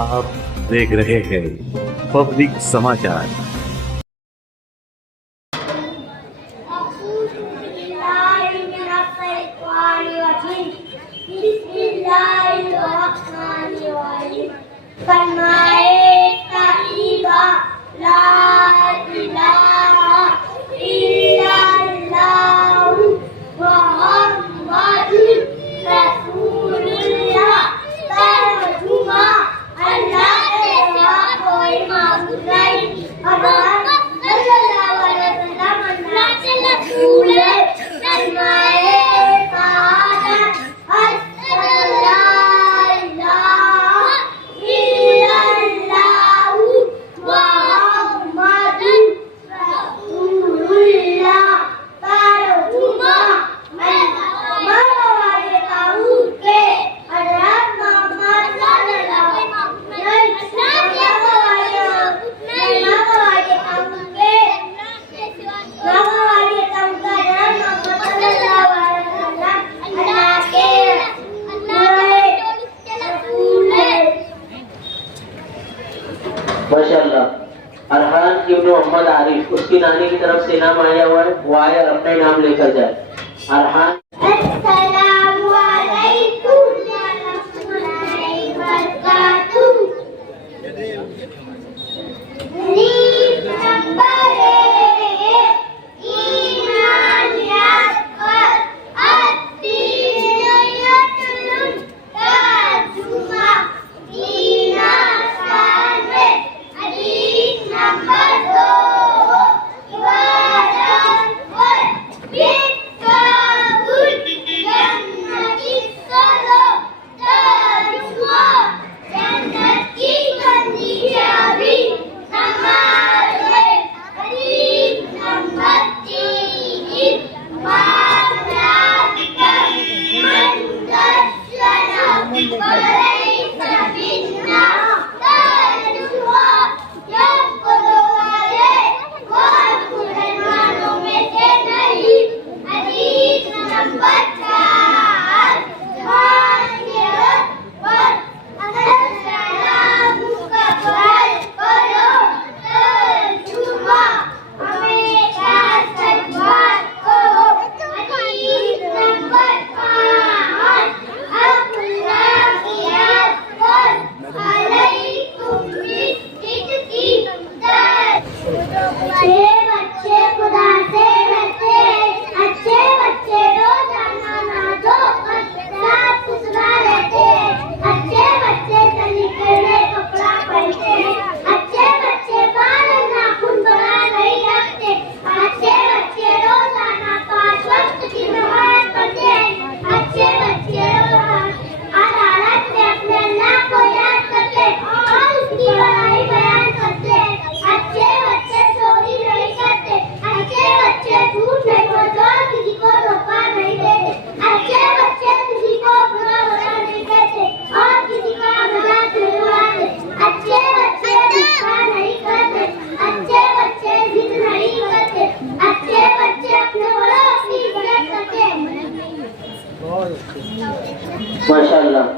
आप देख रहे हैं पब्लिक समाचार। माशाअल्लाह। अरहान इब्न मोहम्मद आरिफ, उसकी नानी की तरफ से नाम आया हुआ है, वो आए और अपने नाम लेकर जाए। अरहान माशाअल्लाह।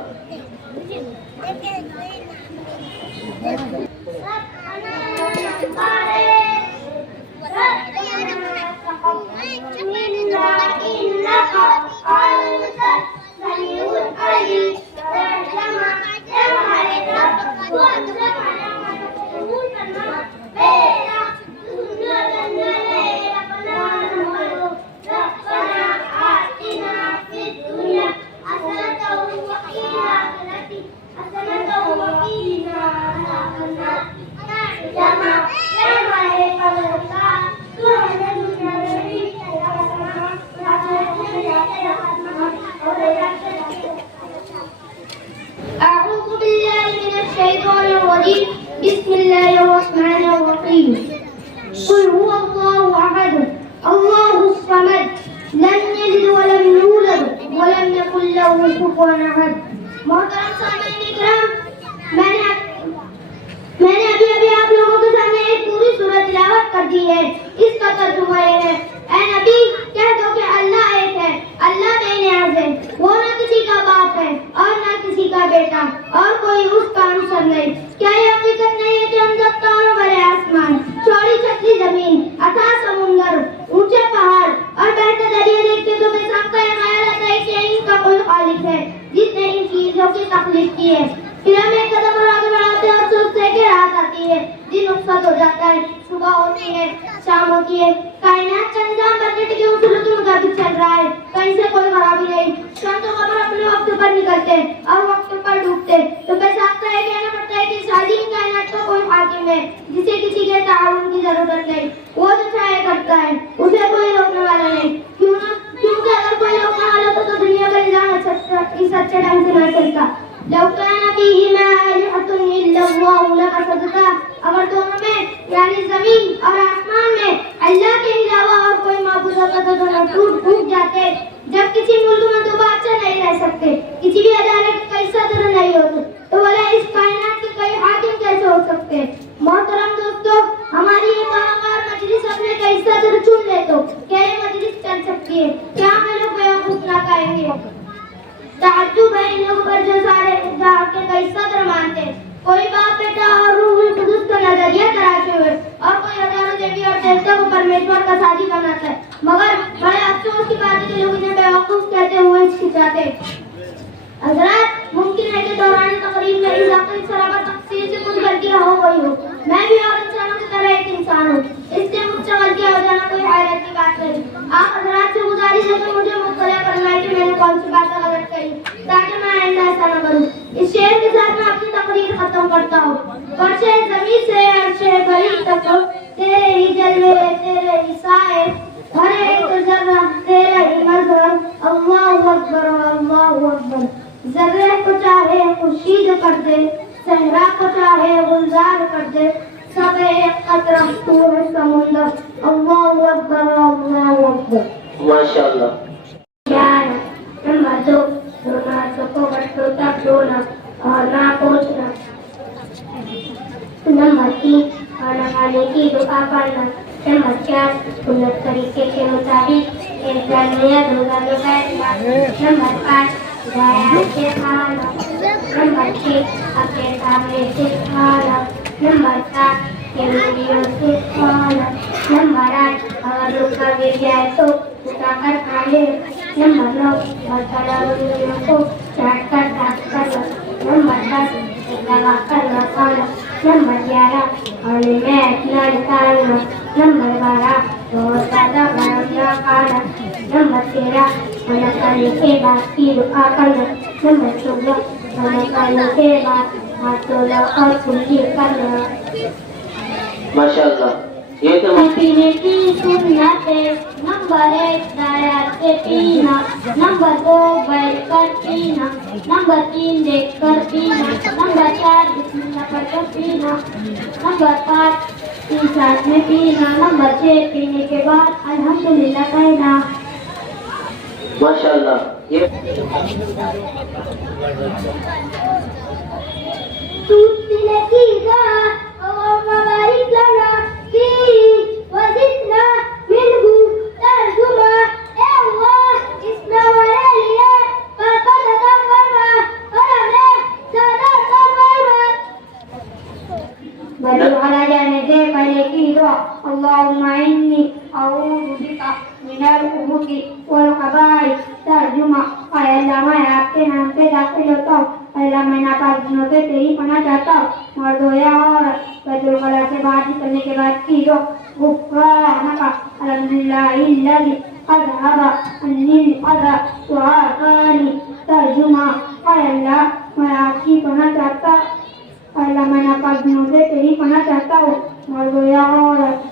قل هو الله أحد الله الصمد لم يلد ولم يولد ولم يكن له كفوا أحد। मोहतरम सामईन इकराम, मैंने अभी आप लोगों के सामने एक पूरी सूरत तिलावत कर दी है। इसका तर्जुमा ये है, ऐ नबी कह दो कि अल्लाह एक है, अल्लाह बेनियाज़ है, वो न किसी का बाप है और न किसी का बेटा और कोई उसका अनुसरण मकसद नहीं। क्या ये हकीकत नहीं है कि हम जब तारों भरे आसमान, चौड़ी चतली जमीन, अथाह समुंदर, ऊंचे पहाड़ और बहते दरिया देखते तो बेशक का ये ख्याल आता है कि इनका कोई खालिक है जिसने इन चीजों की तख्लीक की है। फिर हम एक कदम और आगे बढ़ाते हैं और सोचते हैं कि रात आती है, दिन रुखसत हो जाता है, सुबह होती है, शाम होती है, कायनात का निजाम बदलने के उसूलों के मुताबिक चल रहा है, कहीं से कोई खराबी नहीं। शम्स और कमर अपने वक्त पर निकलते और वक्त पर डूबते तो बेसाख्ता है कहना पड़ता है कि सारी कायनात का कोई हाकिम है जिसे किसी के ताउन की जरूरत नहीं। वो जो चाहे करता है, उसे कोई रोकने वाला नहीं। क्योंकि अगर कोई रोकने वाला तो दुनिया का निजाम इस अच्छे ढंग से नहीं चलता। अगर दोनों में यानी जमीन और आसमान में अल्लाह के अलावा और कोई माबूद होता तो दोनों टूट फूट जाते। जब किसी मुल्क में दो बादशाह नहीं रह सकते, किसी भी अदालत का कई सदर नहीं होते, तो बोला इस कायनात के कई हाकिम कैसे हो सकते हैं। मोहतरम दोस्तों, हमारी ये कामगार मजलिस अपने कई सदर चुन ले तो क्या ये मजलिस चल सकती है? क्या हमें लोग बेवकूफ ना कहेंगे? ताज्जुब है इन लोगों पर जो सारे जाके कई सदर मानते। कोई बाप बेटा और रूहुल कुदुस का नजरिया तराशे हुए और कोई हजारों देवी और देवता को परमेश्वर का साथी बनाता है, मगर बड़े अफसोस की बात है कि लोग इन्हें बेवकूफ कहते हुए हिचकिचाते। हजरत, मुमकिन है कि दौरान तकरीर में इजाफी सराबत तफसीर से कुछ गलतियां हो गई हो। मैं भी और इंसानों की तरह एक इंसान हूँ, इसलिए मुझसे गलतियां हो जाना कोई हैरत की बात नहीं। आप हजरत से गुजारिश है कि मुझे मुत्तला करवाएं कि मैंने कौन सी बातें गलत कही, ताकि मैं आइंदा ऐसा न करूँ। इस शेर के साथ मैं अपनी तकरीर खत्म करता हूँ। फर्शे ज़मीन से अर्शे बरी तक तेरे ही जलवे, तेरे ही साए, हर एक जर्रा तेरा ही मजहर। अल्लाहु अकबर, अल्लाहु अकबर। ज़र्रे को चाहे खुर्शीद कर दे, सहरा को चाहे गुलजार कर दे, सब एक कतरा तू है समुंदर। अल्लाहु अकबर, अल्लाहु अकबर। माशाअल्लाह। नंबर 2, रोना को बच्चों तक रोना और ना पहुंचना। नंबर 3, खाना खाने की दुआ करना। नंबर 4, सुन्नत तरीके के मुताबिक एक नया रोजा में बैठना। नंबर 5, गाया से खाना। नंबर 6, अपने सामने से खाना। नंबर 7, केवलियों से खाना। नंबर 8, अगर रुका गिर जाए तो उठाकर खाने। नंबर 9, मसाला उंगलियों को चाट कर साफ करना। नंबर 10, दवा करना खाना। नंबर 11, खाने में इतना निकालना। नंबर 12, बहुत ज्यादा गरम न खाना। नंबर 13, खाना खाने के बाद की दुआ करना। नंबर 14, खाना खाने के बाद हाथ धोना और कुल्ली करना। माशाअल्लाह। ये तो पीने की सुन्नत है। नंबर 1, दाया से पीना। नंबर 2, बैठ कर पीना। नंबर 3, देख कर पीना। नंबर 4, बिस्मिल्लाह पढ़कर पीना। नंबर 5, 3 साथ में पीना। नंबर 6, पीने के बाद अल्हम्दुलिल्लाह कहना। माशाअल्लाह। ये तूने की गा और मबारिक लना की वजिदना मिनहु तर्जुमा। ए अल्लाह, इस नवाले लिए बरकत अता फरमा और हमें ज़्यादा अता फरमा। वजू अला जाने से पहले की दुआ, अल्लाहुम्मा इन्नी अऊज़ु बिका मिनल उबुकी वल खबाइस। तर्जुमा, अल्लाह मैं आपके नाम से दाखिल होता हूँ। अल्लाह मैं नापाक गुनों से तेरी पनाह चाहता हूँ। मर्द हो या औरत, बैतुल खला से बाहर निकलने के बाद की दो गुफ़्रानका अल्हम्दुलिल्लाहिल्लज़ी अज़हबा अन्निल अज़ा व आफ़ानी। तर्जुमा, अल्लाह मैं आपकी पनाह चाहता हूँ। अल्लाह मैं नापाक गुनों से तेरी पनाह चाहता हूँ। मर्द हो या औरत।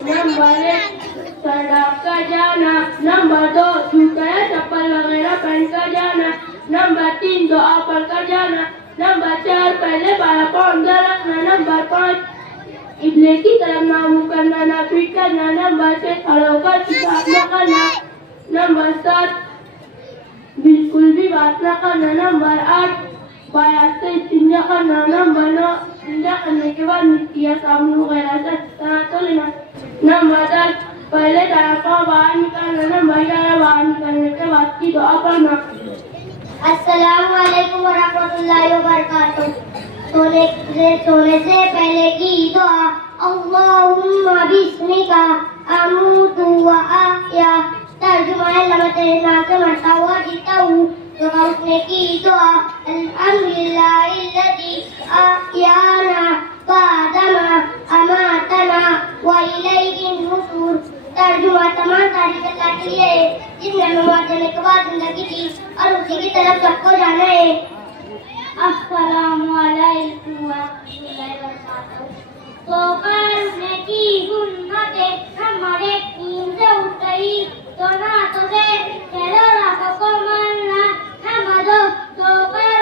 नंबर 1, सड़क का जाना। नंबर 2, जूता या चप्पल वगैरह पहन कर जाना। नंबर 3, दुआ पढ़ कर जाना। नंबर 4, पहले बाया पाँव अंदर रखना। नंबर 5, इब्ले की तरफ ना मुँह करना, ना पीट करना। नंबर 6, खड़े होकर पेशाब न करना। नंबर 7, बिल्कुल भी बात न करना। नंबर 8, बाया से इस्तिंजा करना। नंबर 9, इस्तिंजा करने के बाद मिट्टी या साबुन वगैरह से तो लेना। नंबर 10, पहले दाया पाँव बाहर निकालना। नंबर 11, बाहर निकलने के बाद की दुआ पढ़ना। अस्सलामु अलैकुम व रहमतुल्लाहि व बरकातुहू। सोने से पहले की दुआ अल्लाहुम्मा बिस्मिका अमूतु व अहया। तर्जुमा अल्लाह मैं तेरे नाम से मरता हुआ जीता हूँ। सुबह उठने की दुआ अल्हम्दुलिल्लाहिल्लज़ी अहयाना बअदमा अमातना व इलैहिन नुशूर। तर्जुमा तमाम तारीफ अल्लाह के लिए है जिसने हमें मौत देने के बाद जिंदगी दी और उसी की तरफ सबको जाना है। अस्सलामु अलैकुम व रहमतुल्लाहि व बरकातहू। तो की गुन्नते हमारे नींद से उठ गई तो ना तो से चलो राखों को मानना हम दो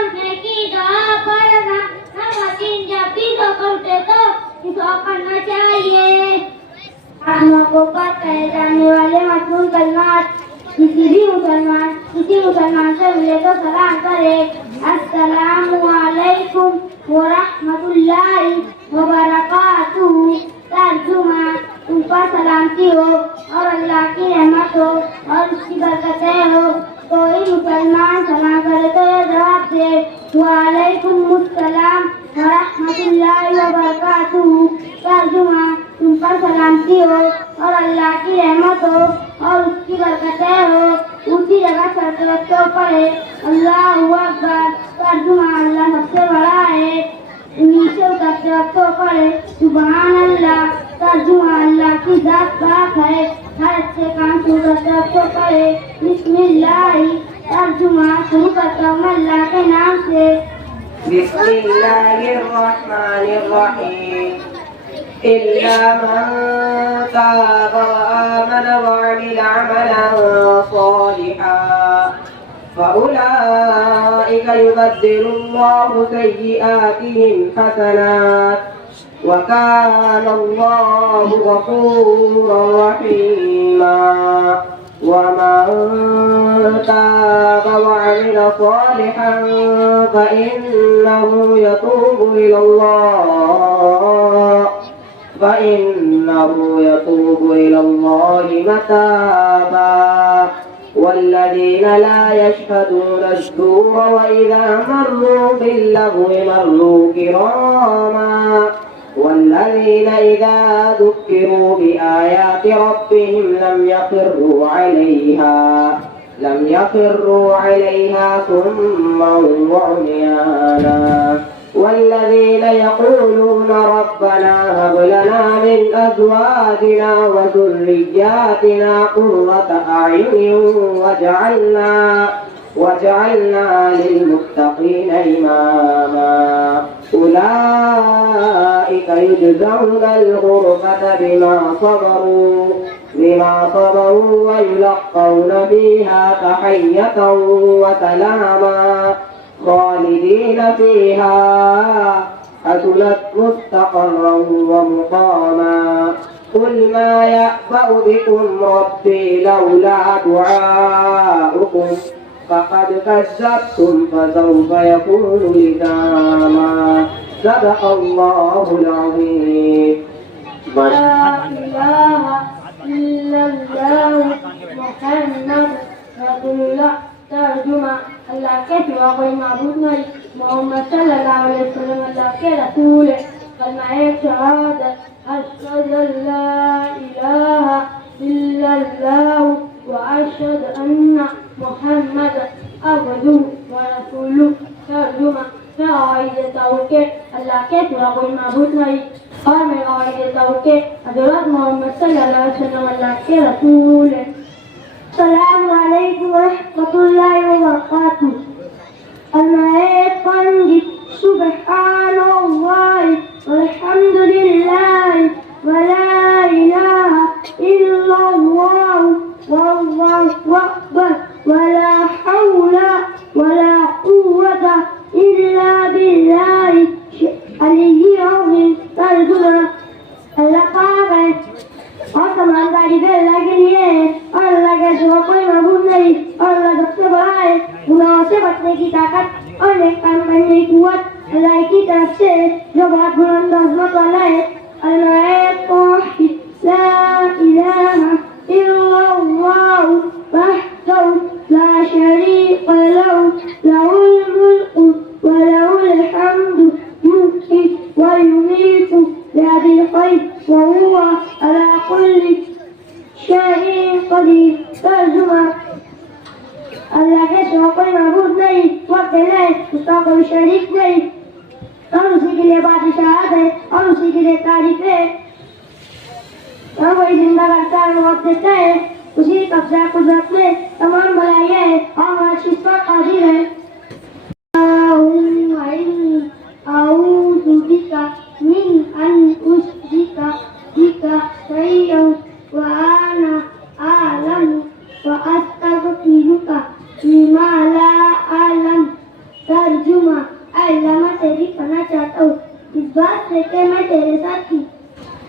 उठने की दुआ पढ़ना। हम दिन जब भी तो उठे तो इसको करना चाहिए। आत्मा को पाक कहे जाने वाले मशहूर कलमात किसी मुसलमान से मिले तो सलाम करे। अस्सलामु अलैकुम व रहमतुल्लाहि व बरकातहू। तर्जुमा ऊपर सलामती हो और अल्लाह की रहमत हो और उसकी बरकतें हो। कोई मुसलमान सलाम करे तो जवाब दे वालेकुमुस्सलाम व रहमतुल्लाहि व बरकातहू। तर्जुमा ऊपर सलामती हो और अल्लाह की रहमत हो और उसकी बरकतें हो। उसी जगह चलते वक्त पढ़े अल्लाहु अकबर। तर्जुमा अल्लाह सबसे बड़ा है। नीचे उतरते वक्त पढ़े सुभान अल्लाह। तर्जुमा अल्लाह की जात पाक है। हर अच्छे काम शुरू करते वक्त पढ़े बिस्मिल्लाह। तर्जुमा शुरू करता हूँ अल्लाह के नाम से। बिस्मिल्लाहिर रहमानिर रहीम। इल्ला मन ताब व आमन व अमिल अमलन सालिहान फउलाइका युबद्दिलुल्लाहु सय्यिआतिहिम हसनात व काना अल्लाहु गफूरर रहीमा। वमन ताब व अमिल सालिहान फइन्नहु यतूबु इलल्लाहि मताबा। والذين لا يشهدون الزور وإذا مروا باللغو مروا كراما والذين إذا ذكروا بآيات ربهم لم يخروا عليها صما وعميانا والذين يقولون ربنا هب لنا من أزواجنا وذرياتنا قرة أعين واجعلنا للمتقين إماما أولئك يجزون الغرفة بما صبروا ويلقون فيها تحية وسلاما خالدين فيها حسنت مستقرا ومقاما. قل ما يأبأ بكم ربي لولا دعاؤكم فقد كذبتم فسوف يكون لزاما. صدق الله العظيم. لا إله إلا الله محمد رسول الله. तर्जुमा अल्लाह के सिवा कोई माबूद नहीं। मोहम्मद सल्लल्लाहु अलैहि वसल्लम अल्लाह के रसूल है। कलमा शहादत अशहदु अल्ला इलाहा इल्लल्लाह व अशहदु अन्ना मुहम्मदन अब्दुहु व रसूलुहु। तर्जुमा मैं गवाही देता हूँ कि अल्लाह के सिवा कोई माबूद नहीं और मैं गवाही देता हूँ कि हज़रत मोहम्मद सल्लल्लाहु अलैहि वसल्लम अल्लाह के रसूल है। अस्सलामु अलैकुम व रहमतुल्लाहि व बरकातहू। सुब्हानल्लाहि वल्हम्दुलिल्लाहि व ला इलाहा इल्लल्लाह वल्लाहु अकबर व ला हौला व ला कुव्वता इल्ला बिल्लाहि अलिय्यिल अज़ीम। तर्जुमा अल्लाह पाक है और तमाम तारीफें अल्लाह के लिए है और अल्लाह के सिवा कोई माबूद नहीं और अल्लाह सबसे बड़ा है। गुनाहों से बचने की ताकत और नेक काम करने की कुव्वत अल्लाह की तरफ से जो बहुत बुलंद अज़मत वाला है। ला इलाहा इल्लल्लाह वहदहु ला शरीका लहु लहुल मुल्कु व लहुल हम्दु بالخير وهو على كل شيء قدير. तर्जुमा अल्लाह के सिवा कोई माबूद नहीं, वक्त नहीं, उसका कोई शरीक नहीं, और उसी के लिए बादशाहत है और उसी के लिए तारीफ है। और वही जिंदा करता है, वक्त देता है, उसी कब्जा कुदरत में तमाम भलाइयाँ है और हर चीज पर कादिर है। अऊज़ु बिका मिन अन उश्रिका बिका शैअन व अना अअलम व अस्तग़फिरुका लिमा ला अअलम। तर्जुमा अल्लाह मैं तेरी पनाह चाहता हूँ इस बात से कि मैं तेरे साथ ही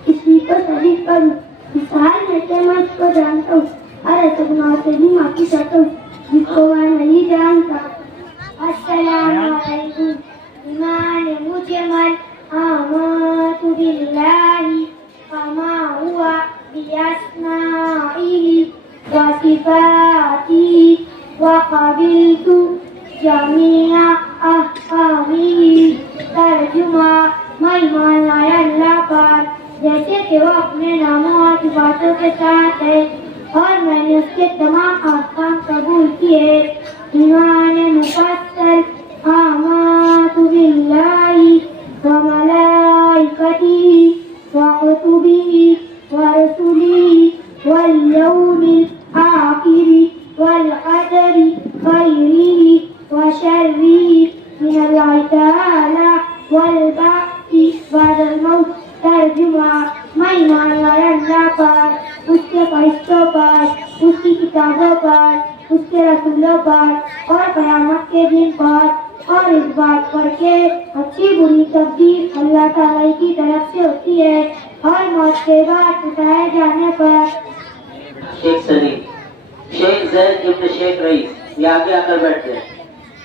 किसी को शरीक करूँ, इस हाल में कि मैं इसको जानता हूँ और ऐसे गुनाहों से भी माफी चाहता हूँ जिसको मैं नहीं जानता। अस्सलामु अलैकुम। ईमान मुजमल आमन्तु बिल्लाहि वमा हुवा बिअस्माइहि व सिफातिहि व क़बिलतु जमीआ अहकामिहि। तर्जुमा मैं ईमान लाया अल्लाह पर जैसे कि वो अपने नामों और सिफातों के साथ है और मैंने उसके तमाम अहकाम कबूल किए। ईमान मुफस्सल आमन्तु बिल्लाहि व मलाइकतिहि व कुतुबिहि व रुसुलिहि वल यौमिल आखिरि वल क़दरि खैरिहि व शर्रिहि मिनल्लाहि तआला वल बअसी बअदल मौत। तर्जुमा मैं ईमान लाया अल्लाह पर, उसके फरिश्तों पर, उसकी किताबों पर, उसके रसूलों पर और क़यामत के दिन पर और इस बात पर के अच्छी बुरी तब्दील अल्लाह ताला की तरफ से होती है और मौत के बाद उठाए जाने पर। शेख सलीम, शेख जैद इब्न शेख रईस, ये आगे आकर बैठते हैं।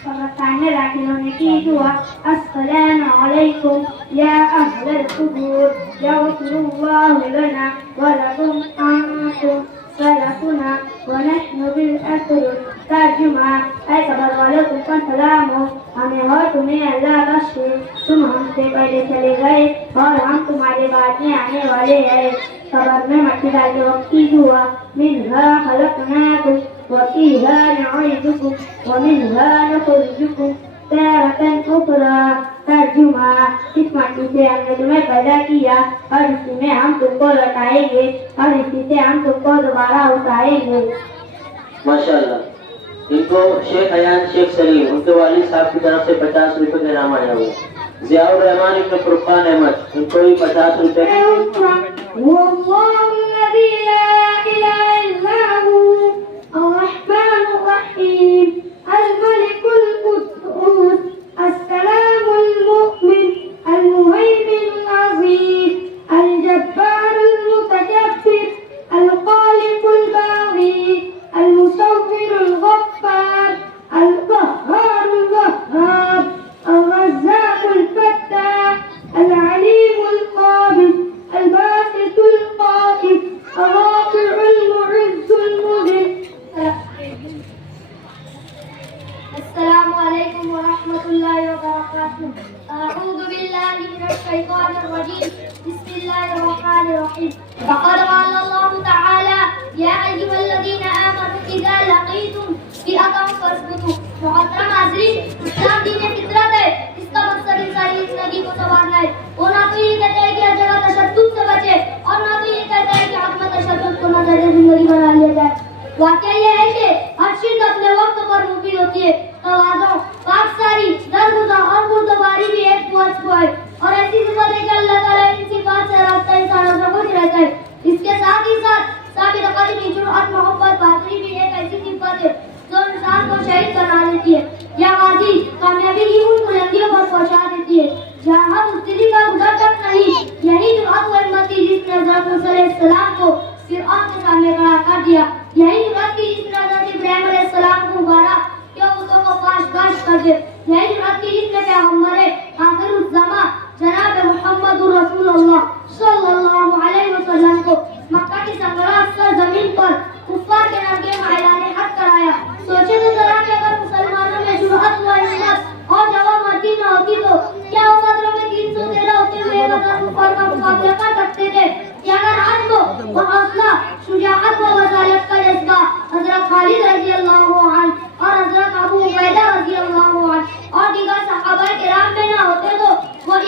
फमसाने दाखिलों ने की दुआ अस्सलामु अलैकुम या अहलल कुबूर यग़फिरुल्लाहु लना व लकुम अंतुम सलफुना व नहनु बिल असर। तर्जुमा ऐ कब्र वालों तुम पर सलाम हो, हमें और तुम्हें अल्लाह बख्शे, तुम हमसे पहले चले गए और हम तुम्हारे बाद में आने वाले हैं। कब्र में मट्टी डालते वक्त की दुआ मिन्हा खलक़नाकुम व फ़ीहा नुईदुकुम व मिन्हा नुख़रिजुकुम तारतन उख़रा। तर्जुमा इस मट्टी से हमने तुम्हें पैदा किया और इसी में हम तुमको लौटाएंगे और इसी से हम तुमको दोबारा उठाएंगे। माशाअल्लाह। इनको शेख हयान शेख सलीम उनके वालिद साहब की तरफ से 50 रुपए का इनाम आया हुआ। जियाउर रहमान इब्न फुरकान अहमद इनको भी 50 रुपए। فقد قال الله تعالى يا أيها الذين آمنوا إذا لقيتم فئة فاثبتوا। मुहतरम नाज़रीन, इस्लाम दीन फितरत है, इसका मकसद इंसानी जिंदगी को संवारना है। वो ना तो ये कहते हैं कि हर जगह तशद्दुद से बचे और ना तो ये कहते हैं कि हक में तशद्दुद को नजरिए जिंदगी बना लिया जाए। वाकया ये है कि हर चीज अपने वक्त पर मुफीद होती है। तवाज़ो, पाकसारी, दरगुज़र और मुर्दबारी भी एक वक्त को है और ऐसी सिफत है कि अल्लाह ताला इन सिफात से रास्ता इंसानों से खुश रहता है। इसके साथ ही साथ साबिर कदमी, जुर्अत, मोहब्बत, बहादुरी भी एक ऐसी सिफत है जो इंसान को शहीद बना देती है या गाजी कामयाबी की उन बुलंदियों पर पहुंचा देती है जहां हम बुज़दिली का गुज़र तक नहीं। यही जुर्अत व हिम्मत थी जिसने हज़रत मूसा अलैहिस्सलाम को फिरऔन के सामने खड़ा कर दिया। यही जुर्अत थी जिसने हज़रत इब्राहीम अलैहिस्सलाम को उबारा कि वो को फाश कर दे। यही जुर्अत थी जिसने पैगंबर आखिरुज़्ज़मा जनाब मुहम्मदुर रसूलुल्लाह सल्लल्लाहु अलैहि वसल्लम को मक्का की संगराह सरजमीन पर कुफ्फार के नाम के ऐलान हक कराया। सोचे तो जरा कि अगर मुसलमानों में जुर्अत व हिम्मत और जवामर्दी न होती तो क्या वो बदरों में 313 होते हुए कुफ्फार का मुकाबला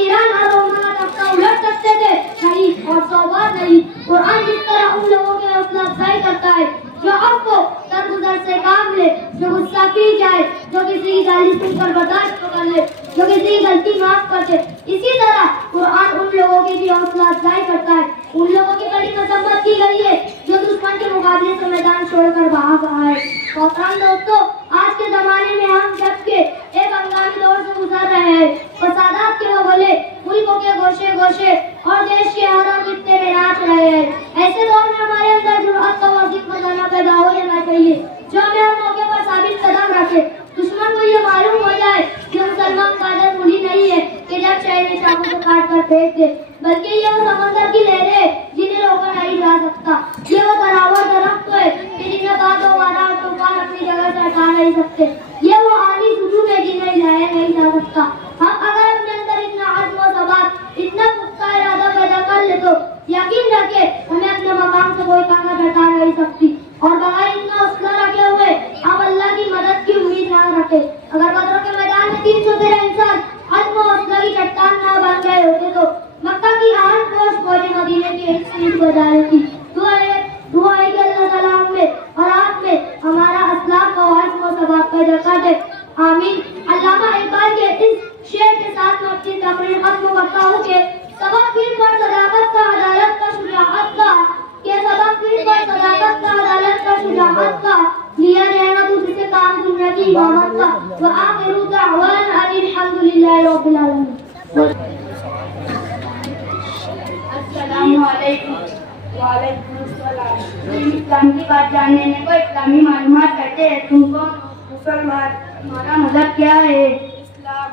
ईरान और रोमा का तख्ता उलट सकते थे, नहीं और 100 बार नहीं। कुरान जिस तरह उन लोगों की हौसला अफजाई करता है जो आपको दरगुजर से काम ले, जो गुस्सा पी जाए, जो किसी की गाली सुनकर बर्दाश्त कर ले, जो किसी की गलती माफ कर दे, इसी तरह कुरान उन लोगों की भी हौसला अफजाई करता है। उन लोगों की कड़ी मजम्मत की गई है जो दुश्मन के मुकाबले से मैदान छोड़कर भाग आए। मोहतरम दोस्तों, आज के जमाने में हम जबकि एक हंगामी दौर से गुजर रहे हैं, फसादात के बगले मुल्कों के गोशे गोशे और देश के हर खित्ते में नाच रहे हैं, ऐसे दौर में हमारे अंदर जुर्अत का मज़ीद खजाना पैदा हो जाना चाहिए जो हमें हर मौके पर साबित कदम रखे। दुश्मन को ये मालूम हो जाए कि मुसलमान कादर मुली नहीं है कि जब चाहे चाकू को काट कर फेंक दे, बल्कि ये वो समंदर की लहरें जिन्हें रोका नहीं जा सकता, ये वो दरावर दरख्त है कि जिन्हें बादल वाला तूफान अपनी जगह से हटा नहीं सकते, ये वो आनी सुजूद है जिन्हें हिलाया नहीं जा सकता। हम अगर अपने अंदर इतना अज़्म और सबात, इतना पुख्ता इरादा पैदा कर ले तो यकीन रखे हमें अपने मकाम से कोई ताकत हटा नहीं सकती। और बगैर इतना हौसला रखे हुए हम अल्लाह की मदद की उम्मीद ना रखे। अगर बदरों के मैदान में 313 इंसान अज़्म और हौसला की चट्टान ना बन गए होते तो मक्का की आहन पोश फौज मदीने की एक सीट बजा लेती। दुआ है कि अल्लाह ताला हमें और आप में हमारा असलाफ और अज़्म और सबात पैदा कर दे। आमीन। अल्लामा इकबाल के इस शेर के साथ मैं अपनी तकरीर खत्म करता हूँ कि सबक फिर पर सदाकत का, अदालत का, शुजाअत का, के सबक फिर पर सदाकत का, अदालत का, शुजाअत का, लिया जाएगा दूसरे से काम दुनिया की इमामत का। व आखिरु दावाना अल्हम्दुलिल्लाहि रब्बिल आलमीन। अस्सलामु अलैकुम। वालेकुम अस्सलाम। इस्लाम की बात जानने को इस्लामी मालूमात कहते हैं। तुमको मुसलमान, तुम्हारा मजहब क्या है? इस्लाम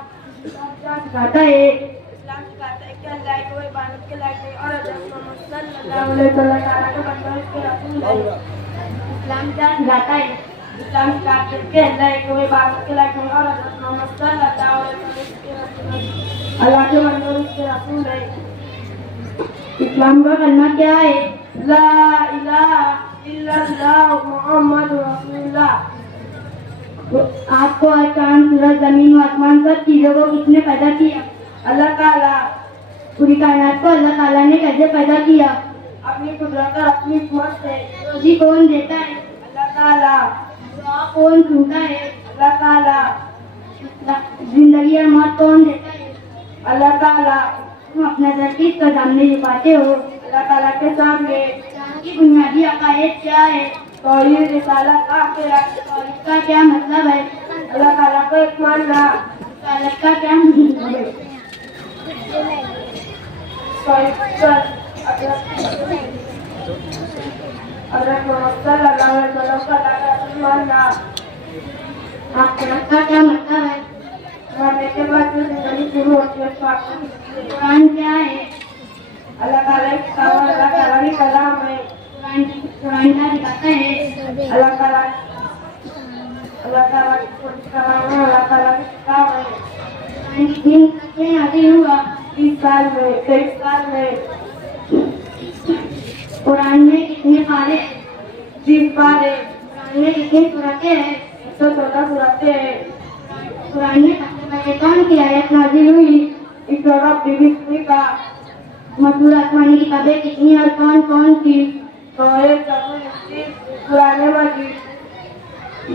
सिखाता है। इस्लाम सिखाता है कि अल्लाह को इबादत के लायक है और हज़रत मोहम्मद सल्लल्लाहु अलैहि वसल्लम के बंदे के रसूल है। इस्लाम क्या सिखाता है? इस्लाम सिखाता है कि अल्लाह को इबादत के लायक है और हज़रत मोहम्मद सल्लल्लाहु अलैहि वसल्लम के रसूल है। अल्लाह के बंदे के रसूल है। इस्लाम का कलमा क्या है? ला इलाहा इल्लल्लाह मुहम्मद रसूलुल्लाह। आपको चांद, सूरज, जमीन और आसमान सब चीजों को किसने पैदा किया? अल्लाह ताला। पूरी कायनात को अल्लाह ताला ने कैसे पैदा किया? अपनी कुदरत और अपनी हिकमत से। रोजी कौन देता है? अल्लाह ताला। दुआ कौन सुनता है? अल्लाह ताला। जिंदगी और मौत कौन देता है? अल्लाह ताला। तुम अपना दर किसके सामने छुपाते हो? अल्लाह ताला के सामने। की बुनियादी अकायद क्या है? तौहीद, रिसालत, आखिरत। तौहीद का क्या मतलब है? अल्लाह ताला को एक मानना। रिसालत का क्या मतलब है? तौहीद हज़रत मोहम्मद सल्लल्लाहु अलैहि वसल्लम का अल्लाह मानना। आखिरत का क्या मतलब है? मरने के बाद जो जिंदगी शुरू होती है उसको आखिरत। कुरान क्या है? अल्लाह ताला की कलाम है। कुरान क्या दिखाता है? अल्लाह ताला की कलाम है, अल्लाह ताला की किताब है। कुरान कितनी मुद्दत नाज़िल हुआ? 20 साल में, 23 साल में। कुरान में कितने पारे? 20 पारे। कुरान में कितनी सूरतें हैं? 114 सूरतें हैं। कुरान में सबसे पहले कौन सी आयत नाज़िल हुई? इक़रा बिस्मिक का। मशहूर आसमानी किताबें कितनी और कौन कौन सी? तौरात, ज़बूर, इंजील, कुरान मजीद।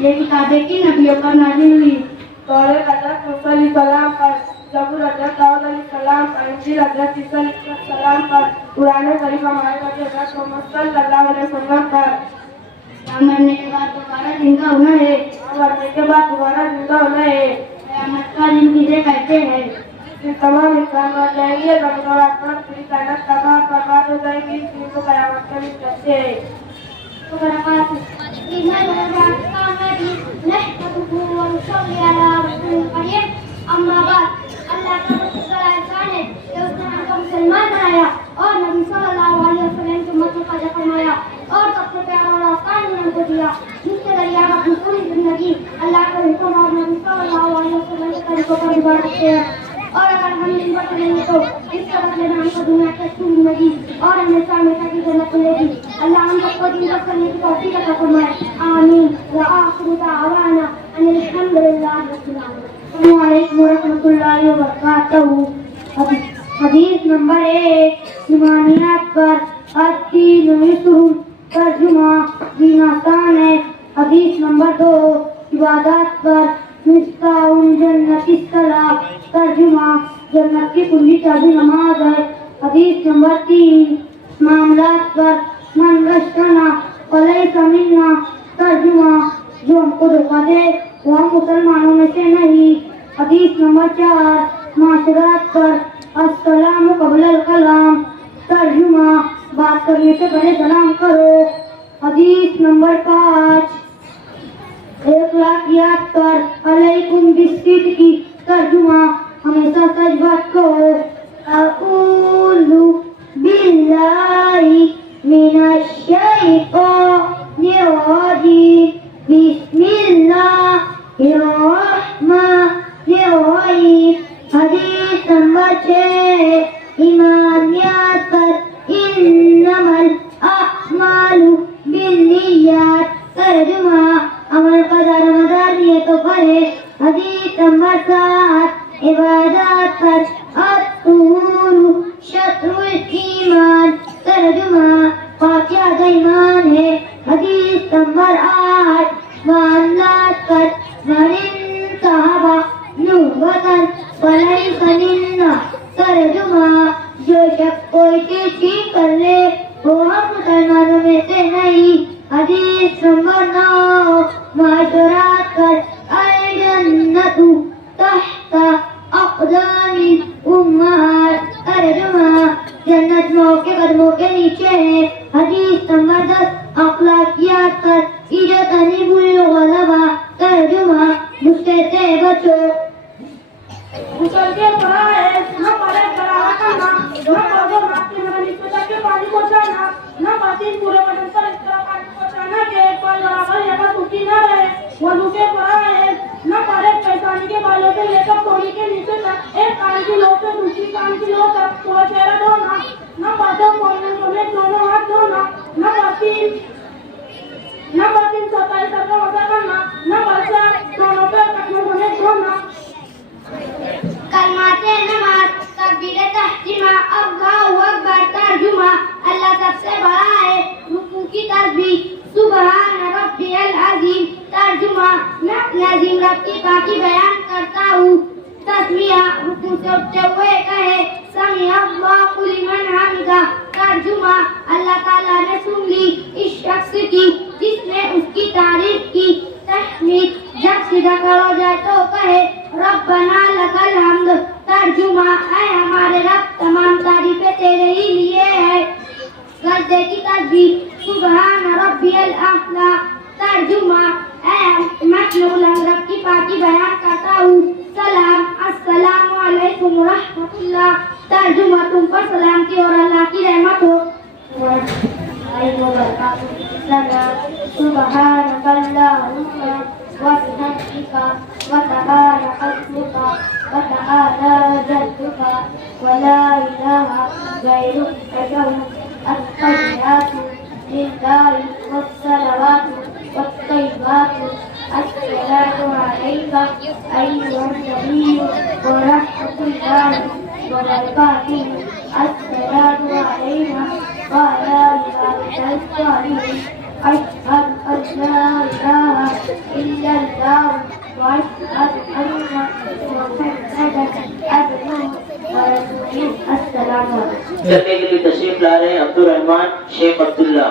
ये किताबें किन नबियों पर नाज़िल हुई? तौरात हज़रत मूसा अलैहिस्सलाम पर, ज़बूर हज़रत दाऊद अलैहिस्सलाम पर, इंजील हज़रत ईसा अलैहिस्सलाम पर, कुरान शरीफ हमारे नबी हज़रत मोहम्मद सल्लल्लाहु अलैहि वसल्लम पर। मरने के बाद दोबारा जिंदा होना है। मरने के बाद दोबारा जिंदा होना है। क़यामत का दिन किसे कहते हैं? तमाम इंसान मर जाएंगे, जमीन और आसमान पूरी कायनात तबाह बर्बाद हो जाएगी, इस दिन को क़यामत का दिन कहते हैं। अल्लाह का बड़ा एहसान है कि उसने हमको मुसलमान बनाया और नबी सल्लल्लाहु अलैहि वसल्लम की उम्मत को पैदा फरमाया और सबसे प्यारा और आसान नियम को दिया जिसके जरिए हम अपनी पूरी जिंदगी अल्लाह के हुक्म और नबी सल्लल्लाहु अलैहि वसल्लम के तरीकों पर गुजार सकते हैं। और अगर हम इन पर चलेंगे तो इस तरह से हमको दुनिया की अच्छी जिंदगी और हमेशा हमेशा की जन्नत मिलेगी। अल्लाह हम सबको दिन तक करने की तौफीक अता फरमाए। आमीन। व आखिरु दावाना अनिल हम्दुलिल्लाहि रब्बिल आलमीन। अस्सलामु अलैकुम व रहमतुल्लाहि व बरकातहू। हदीस नंबर 1 ईमानियात पर अद्दीन तर्जुमा दीन आसान है। हदीस नंबर 2 इबादत पर मिफ्ताहुल जन्नतिस सलाह तर्जुमा जन्नत की कुंजी चाबी नमाज है। हदीस नंबर 3 मामलात पर मन गश्तना फलैसा मिन्ना तर्जुमा जो हमको धोखा दे वो हम मुसलमानों में से नहीं। हदीस नंबर 4 माशरात पर अस्सलामु क़ब्लल कलाम तर्जुमा बात करने से पहले सलाम करो। हदीस नंबर 5 अखलाकियात पर अलैकुम बिस्सिद्क़ी तर्जुमा हमेशा सच बात कहो। अऊज़ु बिल्लाहि मिनश शैतानिर रजीम बिस्मिल्लाहिर रहमानिर रहीम। हदीस नंबर 6 ईमानियात पर इन्नमल अअमालु बिन्नियात तर्जुमा अमल का दारोमदार नियतों पर है। हदीस नंबर 7 इबादत पर अत्तुहूरु शत्रुल ईमान तर्जुमा पाक आधा ईमान है। हदीस नंबर 8 मामलात पर मनिन साहबा नुबतन फलैसा मिन्ना तर्जुमा जो शख्स कोई चीज ठीक कर ले वो हम मुसलमानों में से नहीं। हदीस नंबर 9 माशरात पर अल जन्नतु तहता अक़दामिल उम्महात तर्जुमा जन्नत माँ के कदमों के नीचे है। हदीस नंबर 10 अखलाकियात पर इज्तनिबुल गलबा तर्जुमा गुस्से से बचो। गुसल के पड़ा है न पड़े बराबर करना न पौधे मारते न निकल के पानी पहुंचाना न बातिन पूरे बदन पर इस तरह पानी पहुंचाना के पर बराबर यहाँ टूटी न रहे। वो लुके पड़ा है न पड़े पैसानी के बालों से लेकर थोड़ी के नीचे तक एक कान की लो से दूसरी कान की लो तक पूरा चेहरा धोना न बातों बोलने समेत दोनों हाथ धोना न बातिन सताई सबका मजा करना न बच्चा दोनों पे कटने समेत धोना। कलमाते नमाज तकबीर तहरीमा अल्लाहु अकबर तर्जुमा अल्लाह सबसे बड़ा है। रुकू की तस्बीह सुबहान रब्बियल अज़ीम तर्जुमा मैं अपने अज़ीम रब की पाकी बयान करता हूँ। तस्मीया रुकू से उठते हुए कहे समी अल्लाहु लिमन हमिदा तर्जुमा अल्लाह ताला ने सुन ली इस शख्स की जिसने उसकी तारीफ की। तहमीद जब सीधा करो जाए तो कहे रब्बना लकल हम्द तर्जुमा ऐ हमारे रब तमाम तारीफें तेरे ही लिए है। सजदे की तस्बीह सुबहान रब्बियल आला तर्जुमा ऐ मैं रब की पाकी बयान करता हूँ। सलाम अस्सलामु अलैकुम रहमतुल्लाह तर्जुमा तुम पर सलामती और अल्लाह की रहमत हो। सुबहानकल्लाहुम्मा व बिहम्दिका व तबारक अस्मुका व तआला जद्दुका व ला इलाहा गैरुका अत्तहियातु लिल्लाहि वस्सलावातु वत्तय्यिबातु अस्सलामु अलैका अय्युहन नबिय्यु व रहमतुल्लाहि व बरकातुहु अस्सलामु अलैना व अला इबादिस सालिहीन अशहदु अन ला इलाहा इल्लल्लाह व अशहदु अन्ना मुहम्मदन अब्दुहु व रसूलुहु। अस्सलामु अलैकुम। करने के लिए तशरीफ ला रहे हैं अब्दुल रहमान शेख अब्दुल्ला।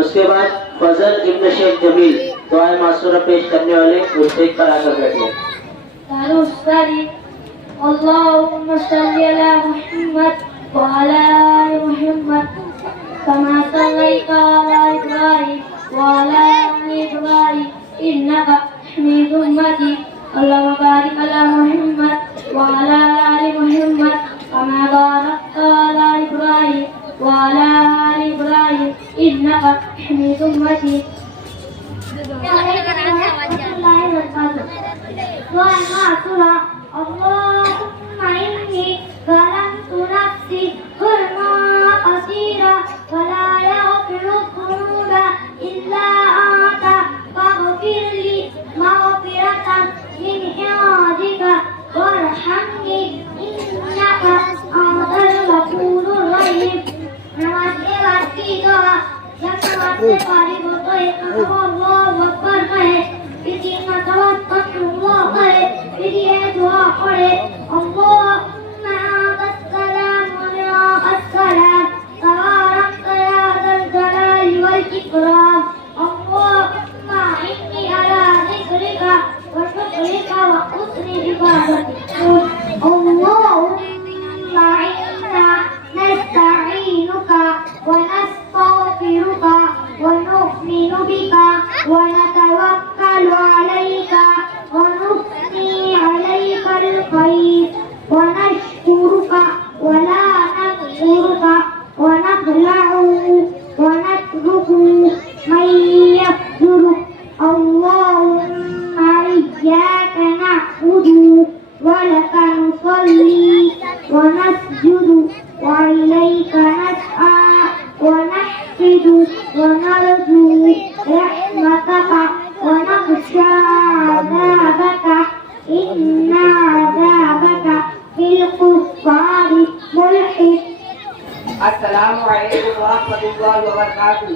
उसके बाद फजल इब्न शेख जमील दुआए मासूरा पेश करने वाले मुस्तेक पर आकर बैठे। अल्लाहुम्मा सल्ली अला मुहम्मद व अला आलि मुहम्मद कमा सल्लैता अला इब्राहीम व अला आलि इब्राहीम इन्नका हमीदुम मजीद। अल्लाहुम्मा बारिक अला मुहम्मद व अला आलि मुहम्मद कमा बारकता अला इब्राहीम व अला आलि इब्राहीम इन्नका हमीदुम मजीद। अल्लाहुम्मा इन्नी ज़लमतु नफ्सी ज़ुल्मन कसीरा व ला यग़फिरु ज़ुनूबा इल्ला अंता फ़ाग़फिर ली मग़फ़िरतन मिन इंदिका वरहमतन फिर ये दुआ पढ़े अल्लाहुम्मा अस्सलाम व अस्सलाम तबारक या ज़ल जलाली वल इकराम अल्लाहुम्मा इन्नी अला ज़िक्रिका व शुक्रिका व हुस्नि इबादतिक अल्लाहुम्मा इन्ना नस्तईनुका व नस्तगफिरुका व नु'मिनु बिका व नतवक्कलु अलैका व नुस्नी अलैकल खैर व नशकुरुका व ला नकफुरुका व नखलअु व नतरुकु मन यकफुरुक अल्लाहुम्मा इय्याका नअबुदु व लका नुसल्ली व नस्जुदु व इलैका नस्आ व नहफिदु व नरजु रहमतका व नखशा अज़ाबका इन्ना अज़ाबका बिल कुफ़ारि मुल्हिक। अस्सलामु अलैकुम व रहमतुल्लाहि व बरकातुहू।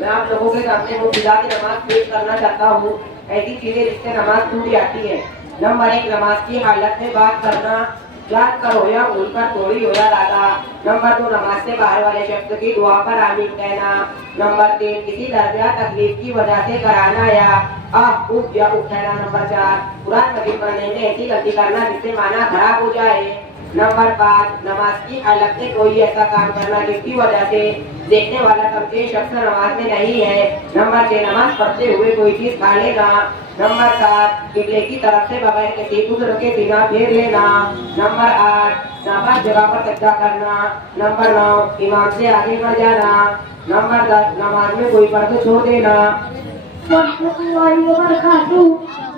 मैं आप लोगों के सामने मुब्तदा की नमाज पेश करना चाहता हूँ। ऐसी चीजें जिससे नमाज टूट जाती है। नंबर 1, नमाज की हालत में बात करना, याद कर हो या भूल कर थोड़ी हो या ज्यादा। नंबर 2, नमाज से बाहर वाले शख्स की दुआ पर आमीन कहना। नंबर 3, किसी दर्द या तकलीफ की वजह से कराना या उठ या उठाना। नंबर 4, कुरान मजीद पढ़ने में ऐसी गलती करना जिससे माना खराब हो जाए। नंबर 5, नमाज की हालत में कोई ऐसा काम करना जिसकी वजह से देखने वाला समझे शख्स नमाज में नहीं है। नंबर 6, नमाज पढ़ते हुए कोई चीज खा लेना। नंबर 7, किबले की तरफ से बगैर किसी गुस्र के बिना फेर लेना। नंबर 8, नापाक जगह पर सजदा करना। नंबर 9, इमाम से आगे बढ़ जाना। नंबर 10, नमाज में कोई पर्दा छोड़ देना। रहमतुल्लाहि व बरकातुहू।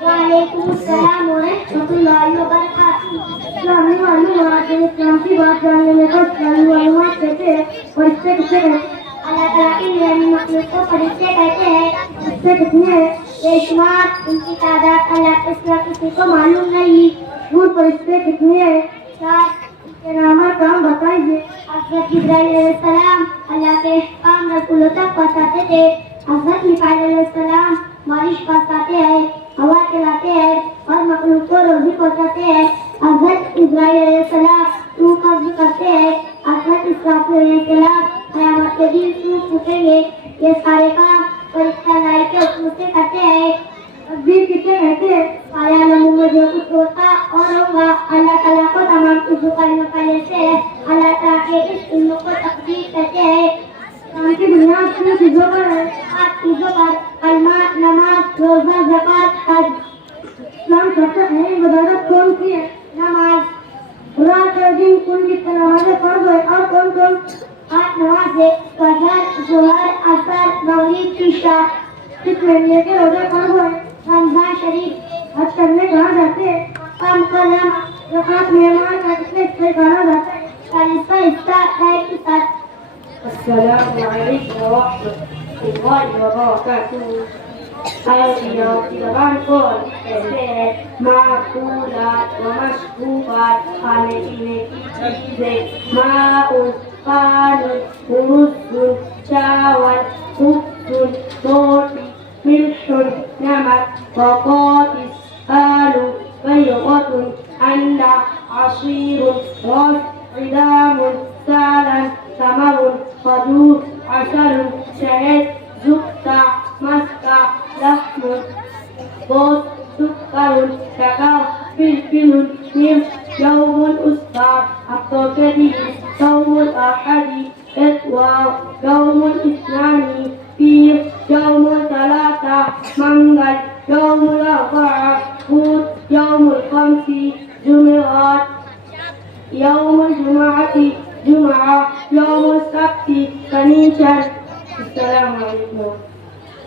वालेकुम अस्सलाम व रहमतुल्लाहि व बरकातुहू। इस्लामी मालूम आज इस्लाम की बात जानने में तो इस्लामी मालूमात कहते हैं। फरिश्ते किसे कहते हैं? अल्लाह ताला की निराली मखलूक को फरिश्ते कहते हैं। फरिश्ते कितने हैं? बेशुमार, इनकी तादाद अल्लाह के सिवा किसी को मालूम नहीं। वो फरिश्ते कितने हैं? 4। इनके नाम और काम बताइए। हज़रत जिब्राइल अलैहिस्सलाम अल्लाह के काम रसूलों तक पहुंचाते थे। हज़रत मिकाईल अलैहिस्सलाम बारिश बरसाते हैं, हवा चलाते हैं और मखलूक को रोज़ी पहुंचाते हैं। हज़रत इस्राईल अलैहिस्सलाम रूह कब्ज़ करते हैं। हज़रत इसराफील अलैहिस्सलाम क़यामत के दिन सूर फूकेंगे। ये सारे काम फरिश्ता लाई के हुक्म से करते हैं। तकदीर किसे कहते हैं? आया नमू में जो कुछ होता और होगा अल्लाह ताला को तमाम चीज़ों का इल्म पहले से है। अल्लाह ताला के इस इल्म को तकदीर कहते हैं। इस्लाम की बुनियाद किन चीज़ों पर है? 8 चीज़ों पर: कलमा, नमाज, रोज़ा, ज़कात, हज। इस्लाम सबसे अहम इबादत कौन सी है? नमाज। खुदा के दिन कुल कितने नमाज़ें फर्ज़ है और कौन कौन? 8 नमाज़ें: फजर, ज़ोहर, असर, मगरिब, इशा। किस महीने के रोज़े फर्ज़ है? रमज़ान शरीफ। हज करने कहाँ जाते हैं? मक्का मुकर्रमा। ज़कात मेहमान का कितने हिस्से कहा जाता है? 40वां हिस्सा गाय के साथ। अस्सलामु अलैकुम व रहमतुल्लाहि व बरकातुहू। अरबियों की ज़बान को कहते हैं माकूलात व मशरूबात, खाने पीने की चीज़ें। माउन, पानी, रुज़ुन, चावल, खुब्ज़ुन, रोटी, मिल्हुन, नमक, बक़ातिस, आलू, बैगन, अंडा, असीरुन, रस, इदामुन, सालन, तमरुन, खजूर, असरुन, शहद, जुक्ता, मस्का, लहमुन, गोश्त, सुक्करुन, शक्कर, फिलफिलुन, मिर्च, यौमुल उस्ता, हफ्तों के दिन, यौमुल अहदी, इतवार, यौमुल इस्नानी, पीर, यौमुल तलाता, मंगल, यौमुल अर्बआ, बुध, यौमुल खमसी, जुमेरात, यौमुल जुमाअती, जुमा, यौमुल सब्ती, शनीचर। अस्सलामु अलैकुम।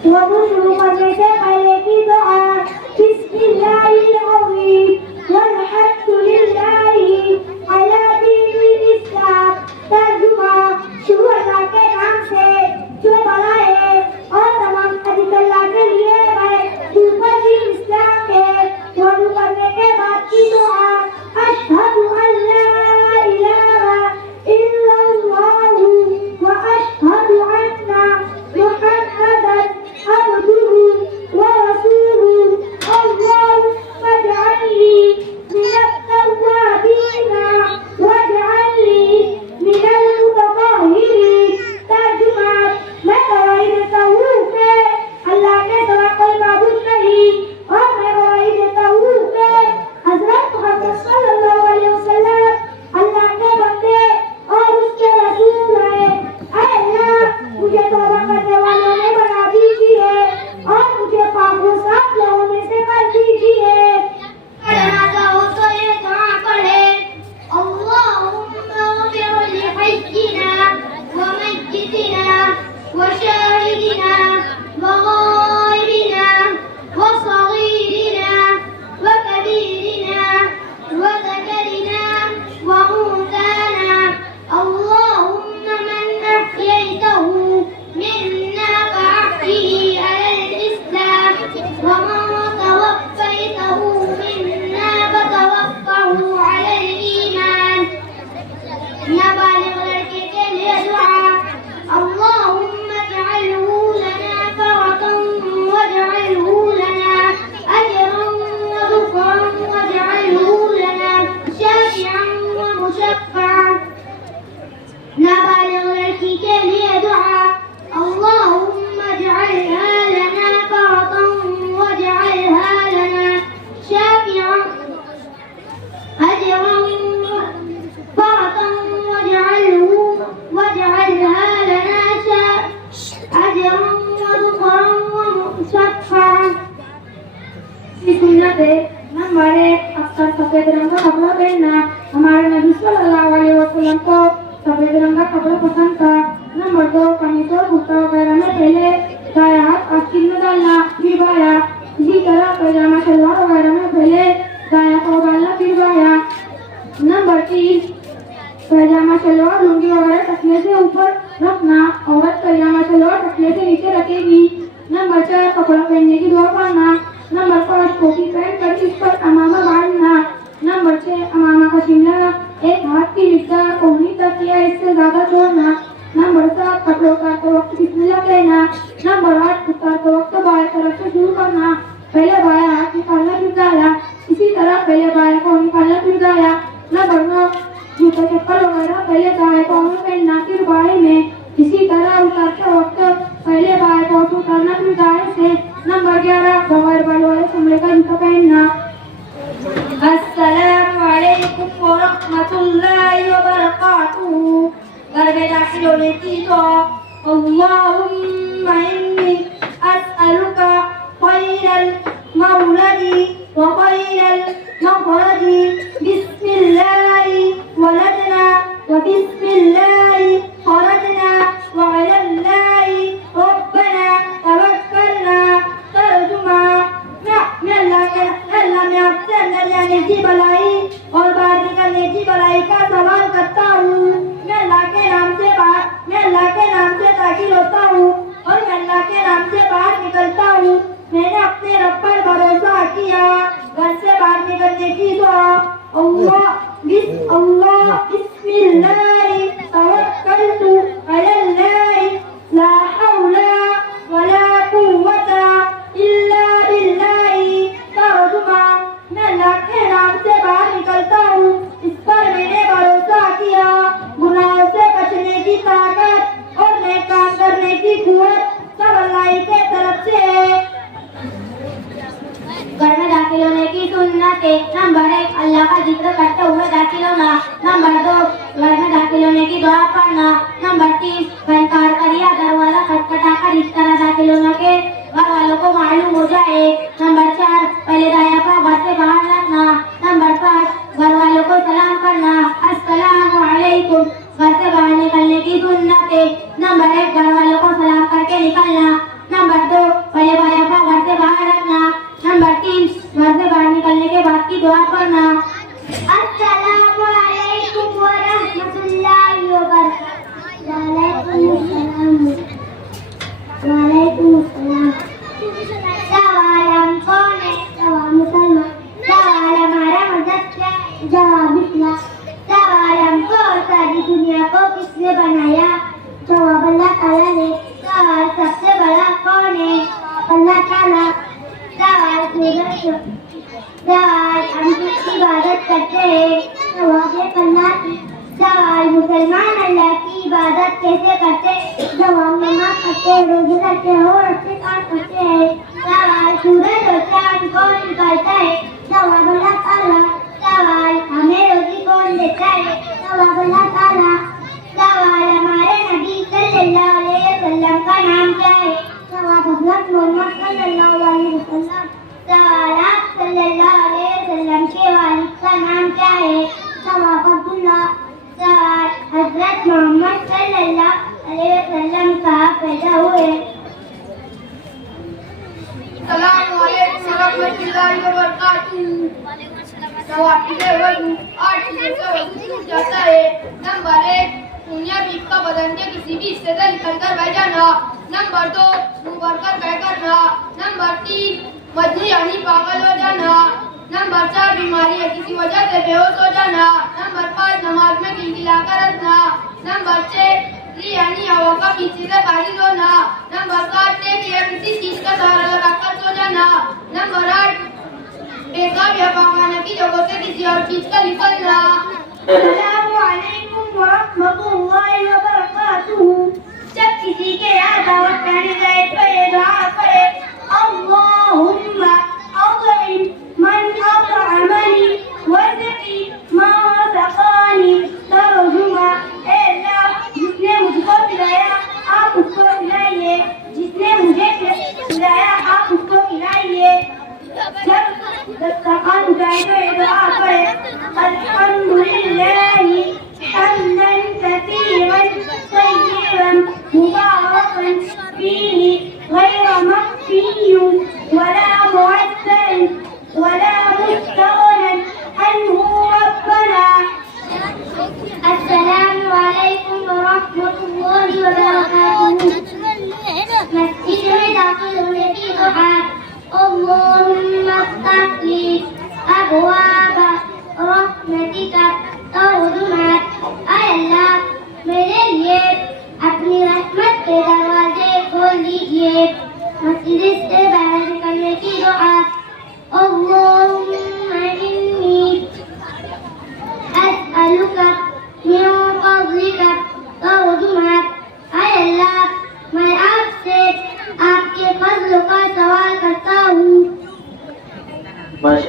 वज़ू शुरू करने से पहले की दुआ। बिस्मिल्लाहिर अज़ीम वल्हम्दुलिल्लाहि अला दीनिल इस्लाम। तर्जुमा: शुरू अल्लाह के नाम से जो बड़ा है और तमाम तरीक़े अल्लाह के लिए है। दूसरा दीन इस्लाम है। वज़ू करने के बाद की दुआ: अशहदु अल्ला इलाहा इल्लल्लाह व अशहदु अन्ना मुहम्मदन अब्दुहु व रसूलुहु। अल्लाहुम्मा इजअलनी अक्सर सफेद रंग का कपड़ा पहनना। हमारे नबी सल्लल्लाहु अलैहि वसल्लम को सफेद रंग का कपड़ा पसंद था। नंबर 2, कमीज और कुर्ता वगैरह में पहले दाया हाथ आस्तीन में डालना फिर बाया। इसी तरह पैजामा शलवार वगैरह में पहले दाया पाँव डालना फिर बाया। नंबर 3, पैजामा शलवार लुंगी वगैरह टखने से ऊपर रखना। औरत पैजामा शलवार टखने से नीचे रखेगी। नंबर 4, कपड़ा पहनने की दुआ पढ़ना। नंबर 5, टोपी पहनकर इस पर अमामा बांधना। नंबर 6, अमामा का शिमला एक हाथ की मिकदार कोहनी तक या इससे ज्यादा छोड़ना। नंबर 7, कपड़े उतारते वक्त बिस्मिल्लाह कहना। नंबर 8, उतारते वक्त बाएं तरफ से शुरू करना। पहले बायां हाथ निकालना फिर दाया। इसी तरह पहले बाएं को निकालना फिर दाया। नंबर 9, जूते चप्पल वगैरह पहले दाएं पाँव में पहनना फिर बाएं में। इसी तरह उतारते वक्त पहले बाएं पाँव से उतारना फिर दाएं से। नंबर 11, बगैर बाल वाले चमड़े का जूता पहनना। अस्सलामु अलैकुम व रहमतुल्लाहि व बरकातुहू। घर में दाखिल होने की दुआ। अल्लाहुम्मा इन्नी अस्अलुका खैरल मौलदी व खैरल मखरजी। बिस्मिल्लाहि वलदना व बिस्मिल्लाहि खरजना व अलल्लाहि रब्बना तवक्कलना। तर्जुमा, मैं अल्लाह में आपसे अंदर जाने की भलाई और बाहर निकलने की भलाई का सवाल करता हूँ। मैं अल्लाह के नाम से दाखिल होता हूँ और मैं अल्लाह के नाम से बाहर निकलता हूँ। मैंने अपने रब पर भरोसा किया। घर से बाहर निकलने की दुआ। अल्लाह बिस्मिल्लाहि तवक्कलतु अलल्लाहि ला हौला वला कुव्वता इल्ला बिल्लाहि। तर्जुमा, मैं अल्लाह के नाम से बाहर निकलता हूँ, इस पर मैंने भरोसा किया। गुनाहों से बचने की ताकत और नेक काम करने की कुव्वत सब अल्लाह के तरफ से है। घर में दाखिल होने की सुन्नतें। नंबर 1, अल्लाह का जिक्र करते हुए दाखिल होना। नंबर 2, घर में दाखिल होने की दुआ पढ़ना। नंबर 3, फनकार कर या दरवाजा खटखटाकर इस तरह दाखिल होना के घर वालों को मालूम हो जाए। नंबर 4, पहले दाया पाँव घर से बाहर रखना। नंबर 5, घर वालों को सलाम करना, अस्सलामु अलैकुम। घर से बाहर निकलने की सुन्नतें। नंबर 1, घर वालों को सलाम करके निकलना। नंबर 2, पहले दाया पाँव घर से बाहर रखना। नंबर 3, घर से बाहर निकलने के बाद की दुआ पढ़ना। अस्सलामु अलैकुम व रहमतुल्लाहि व बरकातुहू। वालेकुम सलाम। सवाल हम कौन है? सवाल मुसलमान। सवाल हमारा मजहब क्या है? जवाब इस्लाम। सवाल हमको और सारी दुनिया को किसने बनाया? जवाब अल्लाह ताला ने। सवाल सबसे बड़ा कौन है? अल्लाह ताला। सवाल हम किसकी इबादत करते हैं? जवाब है अल्लाह की। सवाल मुसलमान अल्लाह की इबादत कैसे करते? जवाब नमाज पढ़ते हैं, रोजे रखते हैं और अच्छे काम करते हैं। सवाल सूरज और चांद कौन निकालता है? जवाब अल्लाह ताला। सवाल हमें रोजी कौन देता है? जवाब अल्लाह ताला। सवाल हमारे नबी सल्लल्लाहु अलैहि वसल्लम का नाम क्या है? जवाब हज़रत मोहम्मद सल्लल्लाहु अलैहि वसल्लम। सवाल आप सल्लल्लाहु अलैहि वसल्लम के वालिद का नाम क्या है? जवाब अब्दुल्ला। सवाल हज़रत मोहम्मद सल्लल्लाहु अलैहि वसल्लम कहाँ पैदा हुए? अस्सलामु अलैकुम व रहमतुल्लाहि व बरकातुहू। जवाब जाता है। नंबर 1, दुनिया बीप का बदन के किसी भी हिस्से से निकलकर बह जाना। नंबर 2, मुंह भरकर बह करना। नंबर 3, मजनू यानी पागल हो जाना। नंबर 4, बीमारी या किसी वजह से बेहोश हो जाना। नंबर 5, नमाज में गिलगिलाकर हंसना। नंबर 6, यानी हवा का पीछे से बारिश होना। नंबर 7, या किसी चीज का सहारा लगाकर सो जाना। नंबर 8, बेकार या पाखाना की जगह से किसी और चीज का निकलना। अस्सलामु अलैकुम व रहमतुल्लाहि व बरकातुहू। जब किसी के यहाँ दावत खाने गए तो ये दुआ पढ़े, अल्लाहुम्मा अतइम मन अतअमनी वज़की मा सक़ानी। तर्जुमा, ए अल्लाह, जिसने मुझको खिलाया आप उसको खिलाइए, जिसने मुझे खिलाया आप उसको खिलाइए। जब दस्तरखान उठाए तो ये दुआ पढ़े अल्हम्दुलिल्लाहि हम्दन कसीरन तय्यिबन मुबारकन फीही गैर मक्फिय्यिन वला मुअत्तल वला मुस्तगनन अन्हु रब्बना। अस्सलामु अलैकुम वरहमतुल्लाहि वबरकातुहू। मस्जिद में दाखिल होने की दुआ। अल्लाहुम्मा इफ्तह ली अबवाब रहमतिका तर्जुमान। ऐ अल्लाह, मेरे लिए अपनी रहमत के दरवाजे खोल दीजिए। मस्जिद से बाहर निकलने की दुआ। अल्लाहुम्मा इन्नी अस्अलुका मिन फज़लिका